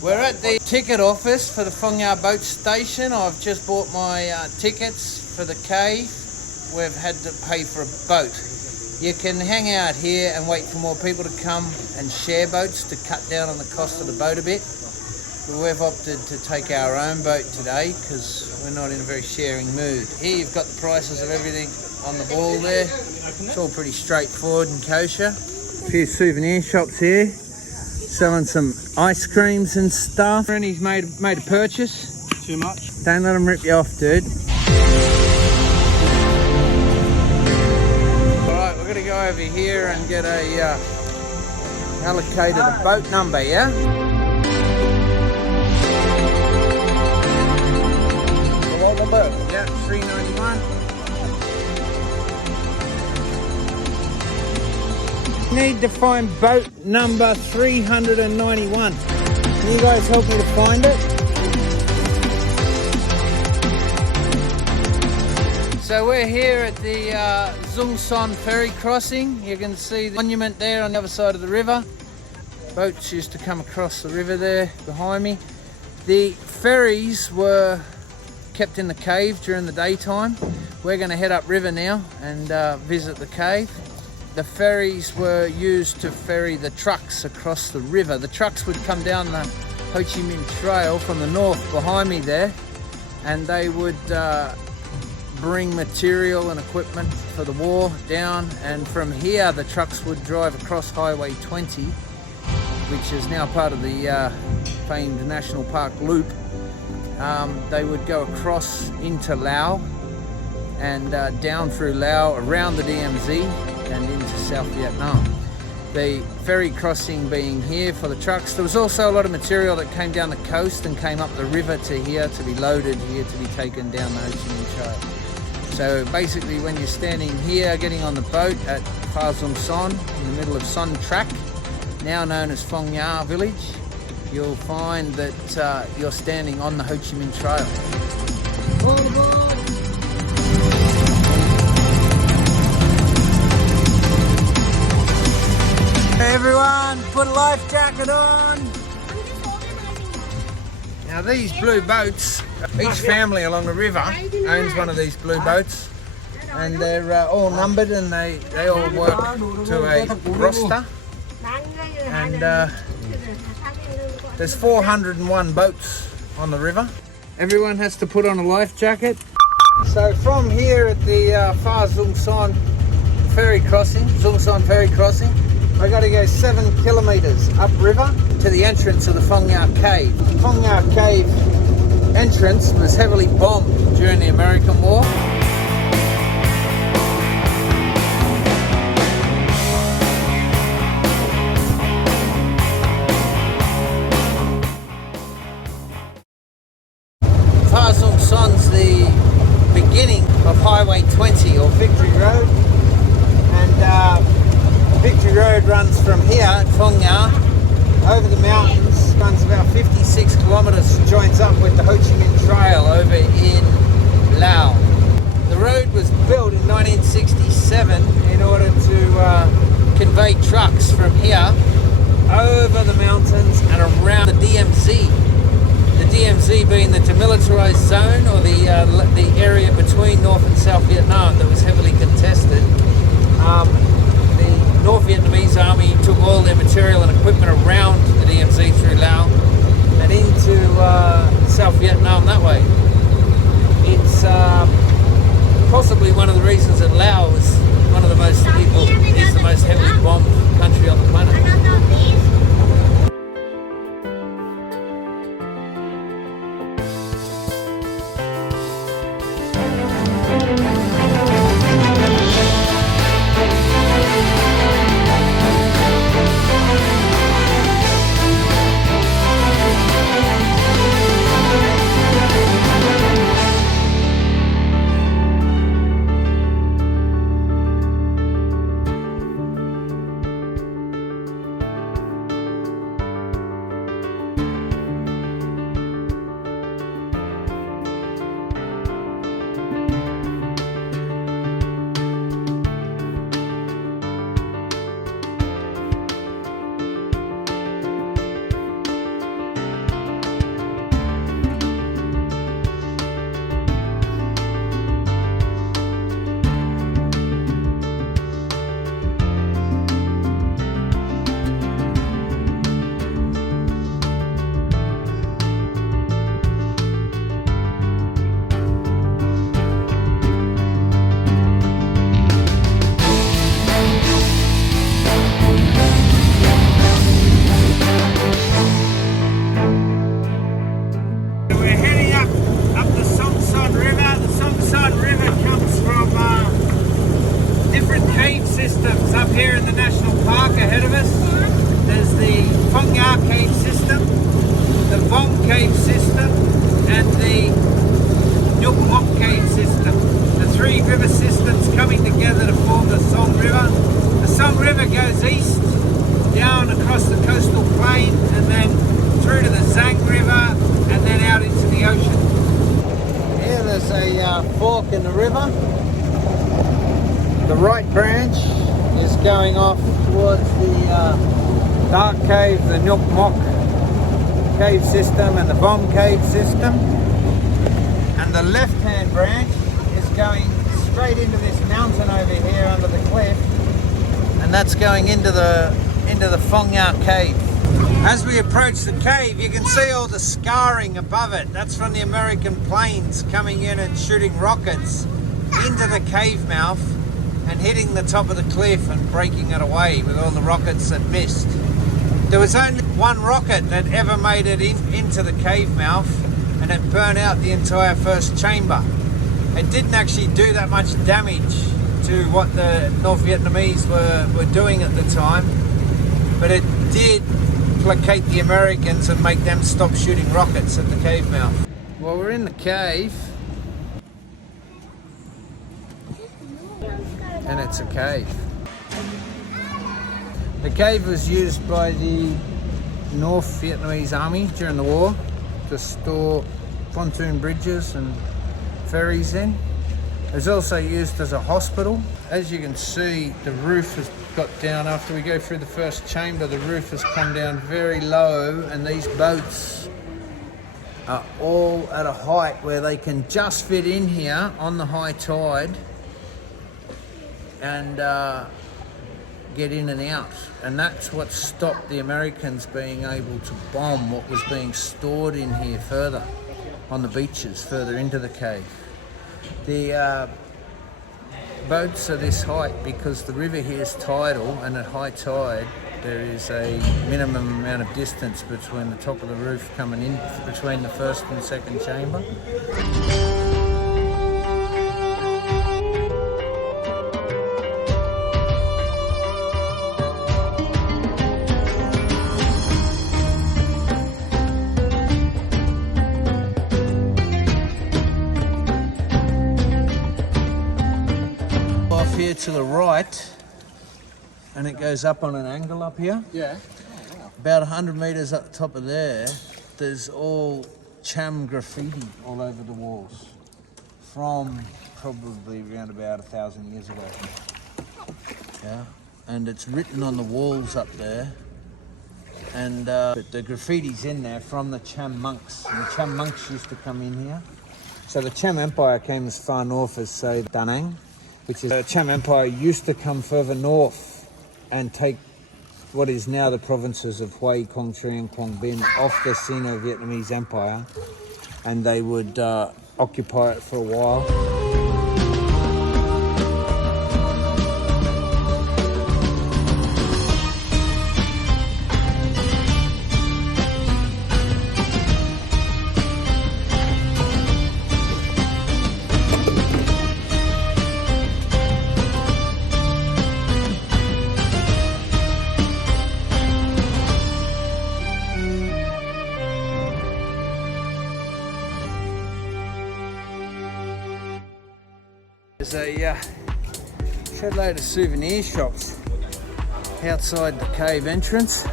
We're at the ticket office for the Phong Nha boat station. I've just bought my tickets for the cave. We've had to pay for a boat. You can hang out here and wait for more people to come and share boats to cut down on the cost of the boat a bit. But we've opted to take our own boat today because we're not in a very sharing mood. Here you've got the prices of everything on the wall there. It's all pretty straightforward and kosher. A few souvenir shops here, selling some ice creams and stuff. And he's made a purchase. Too much. Don't let him rip you off, dude. Alright, we're gonna go over here and get a allocated a boat number, yeah? The boat? Yeah, 391. Need to find boat number 391. Can you guys help me to find it? So we're here at the Zung Son ferry crossing. You can see the monument there on the other side of the river. Boats used to come across the river there behind me. The ferries were kept in the cave during the daytime. We're going to head upriver now and visit the cave. The ferries were used to ferry the trucks across the river. The trucks would come down the Ho Chi Minh Trail from the north behind me there, and they would bring material and equipment for the war down, and from here the trucks would drive across Highway 20, which is now part of the famed National Park Loop. They would go across into Laos and down through Laos, around the DMZ and into South Vietnam. The ferry crossing being here for the trucks. There was also a lot of material that came down the coast and came up the river to here to be loaded here to be taken down the Ho Chi Minh Trail. So basically when you're standing here getting on the boat at Pha Zung Son in the middle of Son Track, now known as Phong Nha village, you'll find that you're standing on the Ho Chi Minh Trail. All aboard! Hey everyone, put a life jacket on! Now these blue boats, each family along the river owns one of these blue boats, and they're all numbered and they all work to a roster. And there's 401 boats on the river. Everyone has to put on a life jacket. So from here at the Pha Zung Son ferry crossing, Zung Son ferry crossing, I got to go 7 kilometers upriver to the entrance of the Phong Nha Cave. The Phong Nha Cave entrance was heavily bombed during the American War. Pha Zung Son's the beginning of Highway 20 or Victory Road, and Victory Road runs from here at Phong Nha over the mountains, runs about 56 kilometers, joins up with the Ho Chi Minh Trail over in Laos. The road was built in 1967 in order to convey trucks from here over the mountains and around the DMZ. The DMZ being the demilitarized zone, or the area between North and South Vietnam that was heavily contested. The North Vietnamese army took all their material and equipment around the DMZ through Laos and into South Vietnam that way. It's possibly one of the reasons that Laos is one of the most is the most heavily bombed country on the planet. in the river. The right branch is going off towards the Dark Cave, the Nook Mok cave system and the Bomb cave system. And the left-hand branch is going straight into this mountain over here under the cliff. And that's going into the Phong Nha Cave. As we approach the cave, you can see all the scarring above it. That's from the American planes coming in and shooting rockets into the cave mouth and hitting the top of the cliff and breaking it away with all the rockets that missed. There was only one rocket that ever made it into the cave mouth, and it burned out the entire first chamber. It didn't actually do that much damage to what the North Vietnamese were doing at the time, but it did placate the Americans and make them stop shooting rockets at the cave mouth. Well, we're in the cave, and it's a cave. The cave was used by the North Vietnamese army during the war to store pontoon bridges and ferries in. It was also used as a hospital. As you can see, the roof has got down. After we go through the first chamber, the roof has come down very low, and these boats are all at a height where they can just fit in here on the high tide and get in and out. And that's what stopped the Americans being able to bomb what was being stored in here further on the beaches, further into the cave. The boats are this height because the river here is tidal, and at high tide there is a minimum amount of distance between the top of the roof coming in between the first and second chamber. Here to the right, and it goes up on an angle up here. Yeah. About 100 metres up the top of there, there's all Cham graffiti all over the walls from probably around about 1,000 years ago. Yeah, and it's written on the walls up there, and but the graffiti's in there from the Cham monks, and the Cham monks used to come in here. So the Cham Empire came as far north as, say, Da Nang, which is the Cham Empire used to come further north and take what is now the provinces of Hue, Quang Tri and Quang Binh off the Sino Vietnamese Empire, and they would occupy it for a while. There's a shed load of souvenir shops outside the cave entrance.